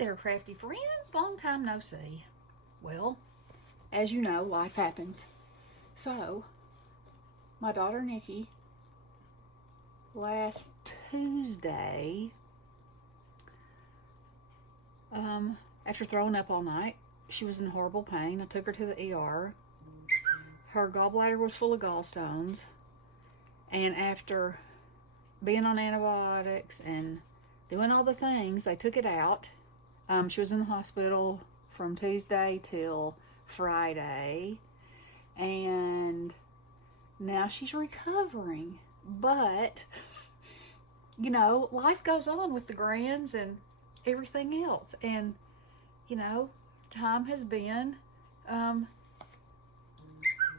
there, Crafty Friends. Long time no see. Well, as you know, life happens. So, my daughter Nikki, last Tuesday, after throwing up all night, she was in horrible pain. I took her to the ER. Her gallbladder was full of gallstones. And after being on antibiotics and doing all the things, they took it out. She was in the hospital from Tuesday till Friday. And now she's recovering. But, you know, life goes on with the grands and everything else. And, you know, time has been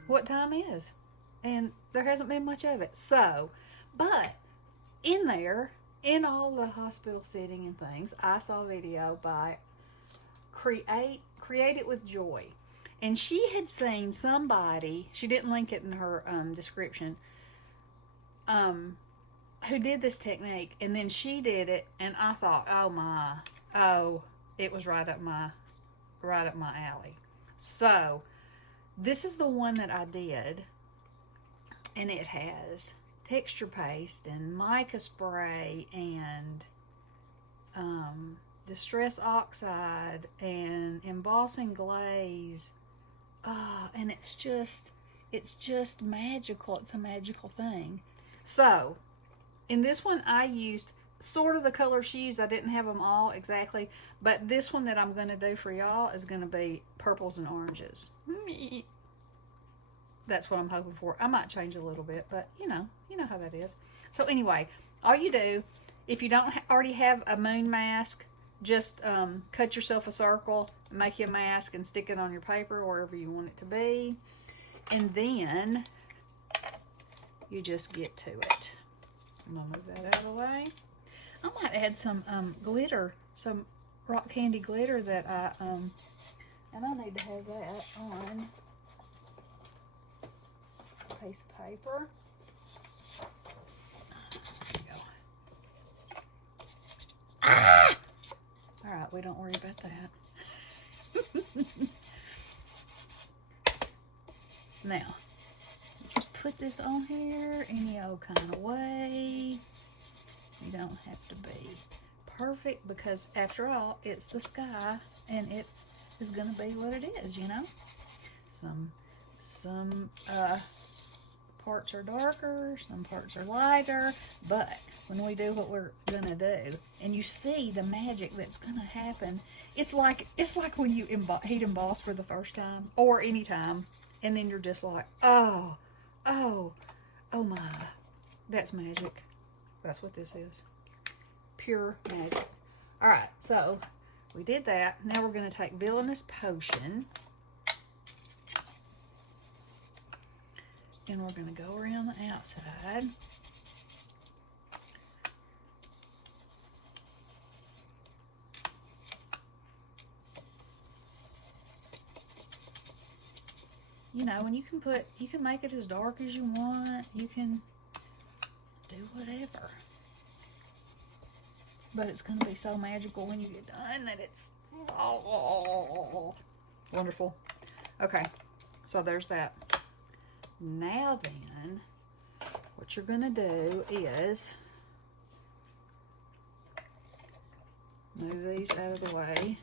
what time is. And there hasn't been much of it. So, but in there, in all the hospital setting and things, I saw a video by Create It With Joy. And she had seen somebody, she didn't link it in her description, who did this technique, and then she did it, and I thought, it was right up my alley. So this is the one that I did, and it has texture paste and mica spray and distress oxide and embossing glaze. And it's just magical. It's a magical thing. So in this one I used sort of the color she used. I didn't have them all exactly, but this one that I'm going to do for y'all is going to be purples and oranges. That's what I'm hoping for. I might change a little bit, but you know how that is. So anyway, all you do, if you don't already have a moon mask, just cut yourself a circle and make you a mask and stick it on your paper or wherever you want it to be. And then you just get to it. I'm going to move that out of the way. I might add some glitter, some rock candy glitter that and I need to have that on a piece of paper. There we go. Ah! All right, we don't worry about that. Now, just put this on here any old kind of way. You don't have to be perfect because, after all, it's the sky and it is going to be what it is, you know. Some parts are darker, some parts are lighter, but when we do what we're going to do, and you see the magic that's going to happen, it's like when you heat emboss for the first time or any time, and then you're just like, oh my, that's magic. That's what this is. Pure magic. All right, so we did that. Now we're going to take Villainous Potion. And we're going to go around the outside. You know, and you can make it as dark as you want. You can do whatever. But it's going to be so magical when you get done that it's wonderful. Okay, so there's that. Now then, what you're going to do is move these out of the way.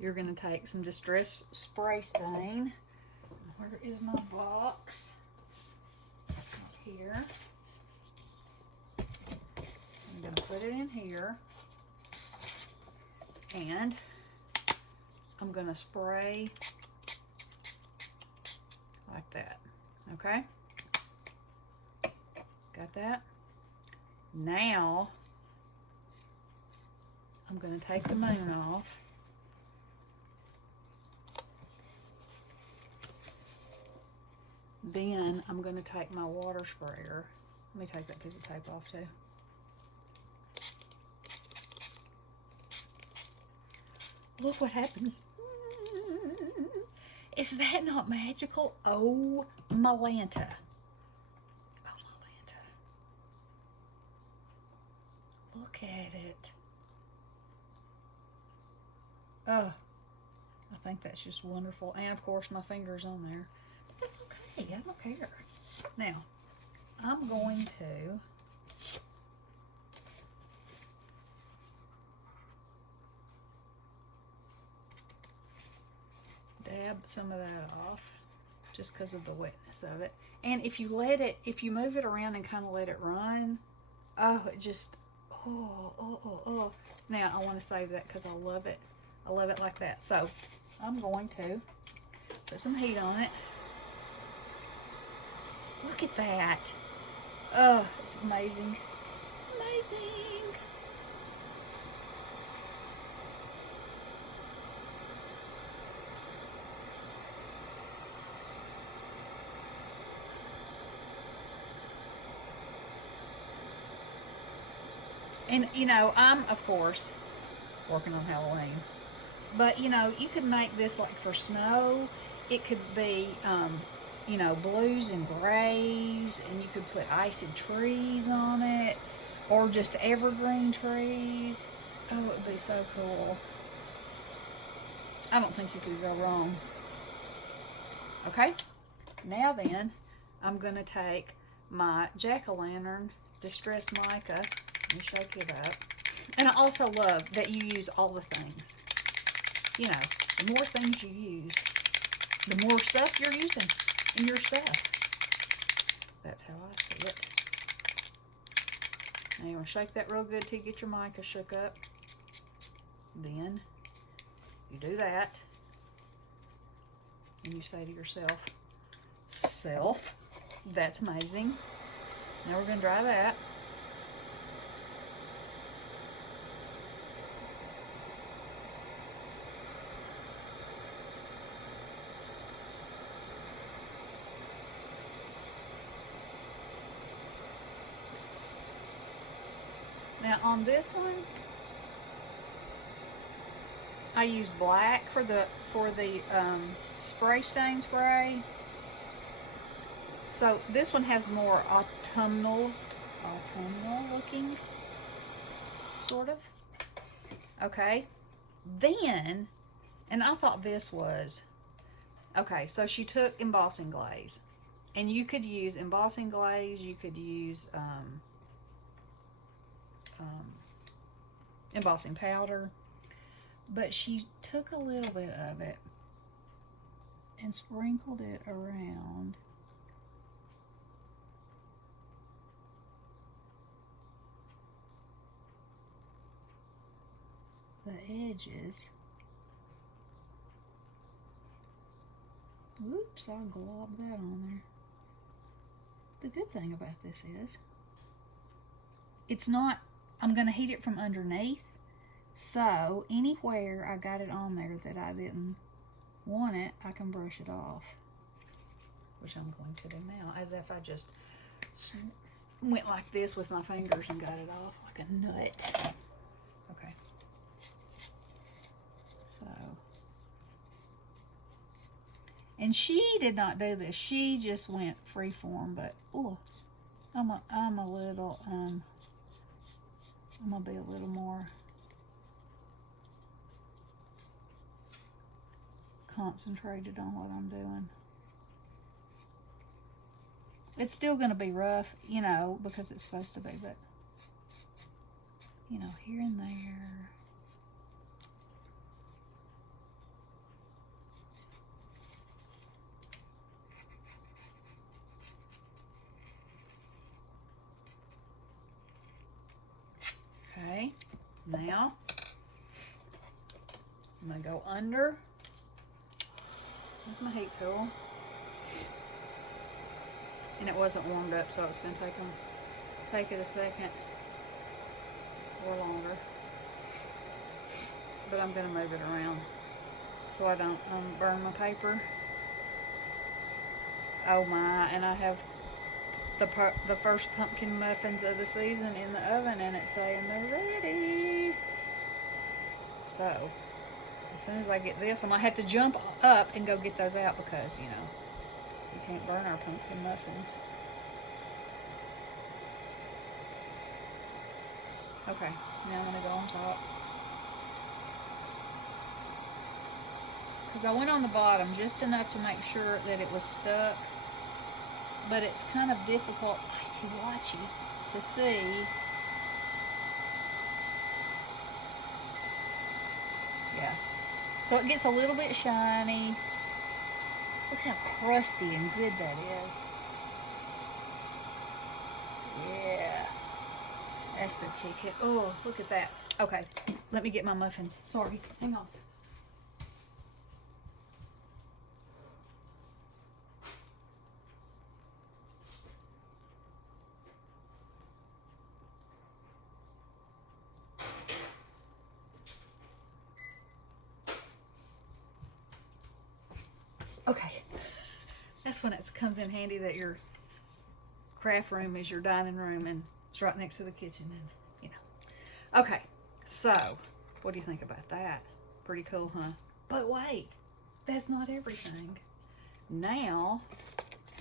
You're going to take some Distress Spray Stain. Where is my box? Up here. I'm going to put it in here. And I'm going to spray like that. Okay? Got that? Now, I'm going to take the moon off. Then I'm going to take my water sprayer. Let me take that piece of tape off too. Look what happens. Is that not magical? Oh, Malanta. Oh, Malanta. Look at it. Oh, I think that's just wonderful. And of course my finger's on there. But that's okay. I don't care. Now, I'm going to dab some of that off just because of the wetness of it. And if you move it around and kind of let it run, oh, it just, oh. Now, I want to save that because I love it. I love it like that. So, I'm going to put some heat on it. Look at that. Oh, it's amazing. It's amazing. And, you know, I'm, of course, working on Halloween. But, you know, you could make this like for snow. It could be, you know, blues and grays. And you could put icy trees on it. Or just evergreen trees. Oh, it would be so cool. I don't think you could go wrong. Okay? Now then, I'm going to take my jack-o'-lantern Distress Mica and shake it up. And I also love that you use all the things. You know, the more things you use, the more stuff you're using in your stuff. That's how I see it. Now you want to shake that real good till you get your mica shook up. Then you do that. And you say to yourself, self, that's amazing. Now we're going to dry that. Now on this one, I used black for the spray stain spray. So this one has more autumnal looking, sort of. Okay. Then, and I thought this was, okay, so she took embossing glaze. And you could use embossing glaze, you could use embossing powder. But she took a little bit of it and sprinkled it around the edges. Oops, I globbed that on there. The good thing about this is, it's not, I'm going to heat it from underneath. So, anywhere I got it on there that I didn't want it, I can brush it off. Which I'm going to do now, as if I just went like this with my fingers and got it off like a nut. Okay. So. And she did not do this. She just went freeform, but, oh, I'm a little, I'm going to be a little more concentrated on what I'm doing. It's still going to be rough, you know, because it's supposed to be, but, you know, here and there. Okay, now I'm going to go under with my heat tool. And it wasn't warmed up, so it's going to take it a second or longer. But I'm going to move it around so I don't burn my paper. Oh my, and I have the first pumpkin muffins of the season in the oven, and it's saying they're ready. So, as soon as I get this, I might have to jump up and go get those out because, you know, you can't burn our pumpkin muffins. Okay, now I'm going to go on top. because I went on the bottom just enough to make sure that it was stuck, but it's kind of difficult, watchy, to see. Yeah, so it gets a little bit shiny. Look how crusty and good that is. Yeah, that's the ticket. Oh, look at that. Okay, let me get my muffins. Sorry, hang on. Okay, that's when it comes in handy that your craft room is your dining room and it's right next to the kitchen, and you know. Okay, so what do you think about that? Pretty cool, huh? But wait, that's not everything. Now,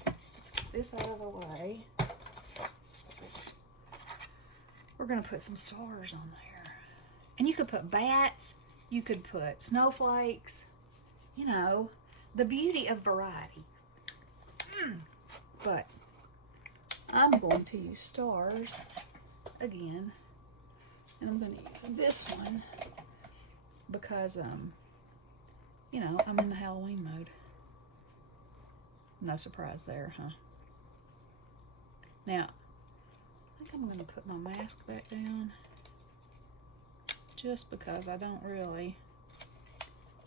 let's get this out of the way. We're gonna put some stars on there. And you could put bats, you could put snowflakes, you know, the beauty of variety. But I'm going to use stars again, and I'm going to use this one because, you know, I'm in the Halloween mode. No surprise there, huh? Now, I think I'm going to put my mask back down just because I don't really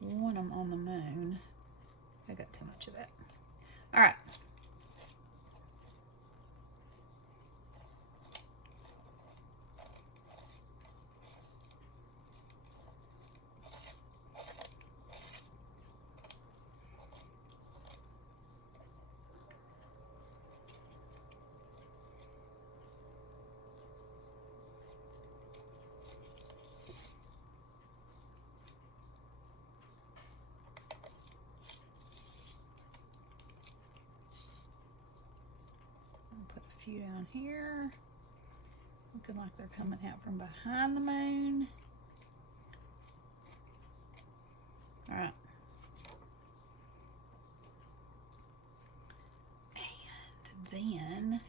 want them on the moon. I got too much of that. All right. Few down here, looking like they're coming out from behind the moon. All right, and then,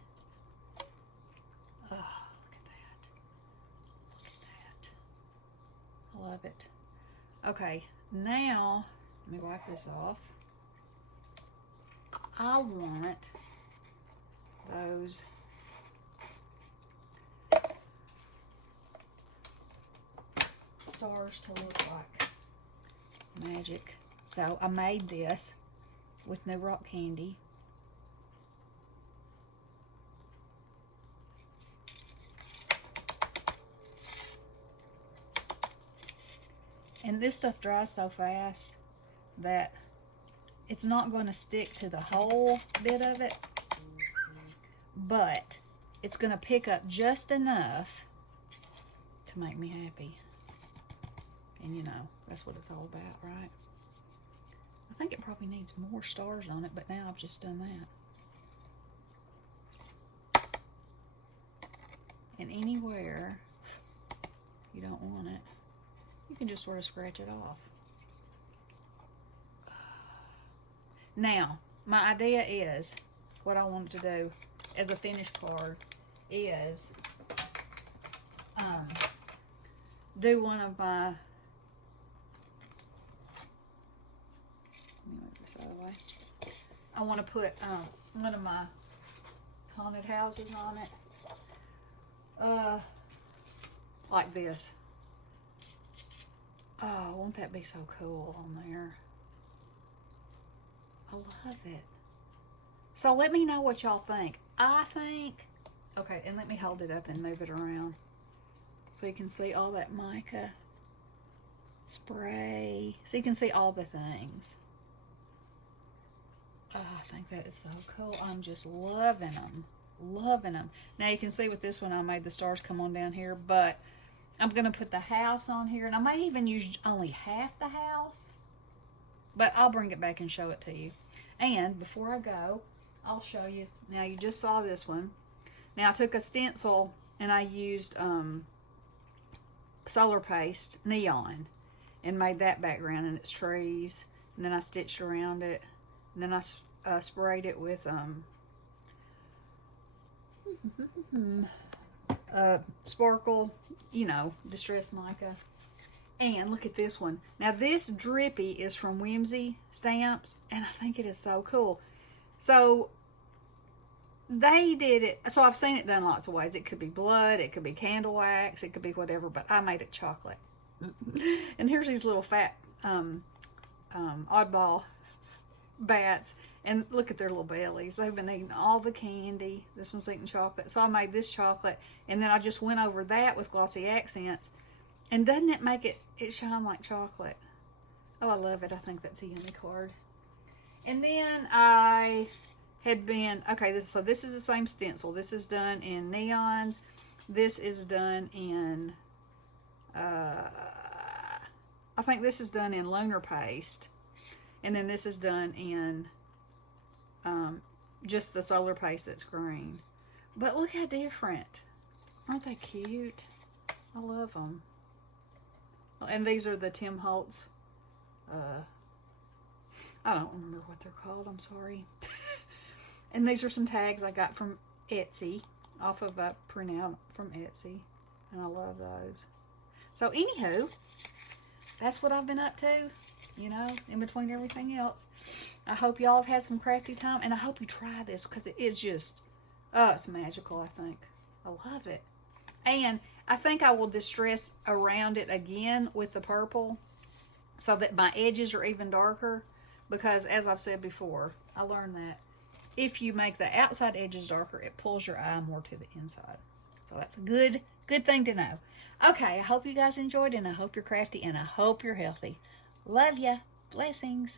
oh, look at that! Look at that! I love it. Okay, now let me wipe this off. I want those stars to look like magic. So I made this with no rock candy. And this stuff dries so fast that it's not going to stick to the whole bit of it, but it's going to pick up just enough to make me happy. And you know, that's what it's all about, right? I think it probably needs more stars on it, but now I've just done that. And anywhere you don't want it, you can just sort of scratch it off. Now, my idea is, what I wanted to do as a finished card is do one of my, let me move this out of the way. I want to put one of my haunted houses on it, like this. Oh, won't that be so cool on there? I love it. So let me know what y'all think. I think, okay, and let me hold it up and move it around so you can see all that mica spray. So you can see all the things. Oh, I think that is so cool. I'm just loving them. Loving them. Now you can see with this one I made the stars come on down here, but I'm going to put the house on here, and I might even use only half the house, but I'll bring it back and show it to you. And before I go, I'll show you. Now you just saw this one. Now I took a stencil and I used solar paste neon and made that background, and it's trees and then I stitched around it, and then I sprayed it with sparkle, distressed mica. And look at this one. Now this drippy is from Whimsy Stamps, and I think it is so cool. So they did it, so I've seen it done lots of ways. It could be blood, it could be candle wax, it could be whatever, but I made it chocolate. And here's these little fat oddball bats, and look at their little bellies. They've been eating all the candy. This one's eating chocolate. So I made this chocolate, and then I just went over that with glossy accents. And doesn't it make it shine like chocolate? Oh, I love it. I think that's a yummy card. And then I had been, okay, this is the same stencil. This is done in neons. This is done in, I think this is done in lunar paste. And then this is done in just the solar paste that's green. But look how different. Aren't they cute? I love them. And these are the Tim Holtz. I don't remember what they're called. I'm sorry. And these are some tags I got from Etsy, off of a printout from Etsy. And I love those. So anywho, that's what I've been up to, in between everything else. I hope y'all have had some crafty time, and I hope you try this, because it is just, it's magical, I think. I love it. And I think I will distress around it again with the purple so that my edges are even darker, because as I've said before, I learned that if you make the outside edges darker, it pulls your eye more to the inside. So that's a good thing to know. Okay, I hope you guys enjoyed, and I hope you're crafty, and I hope you're healthy. Love ya. Blessings.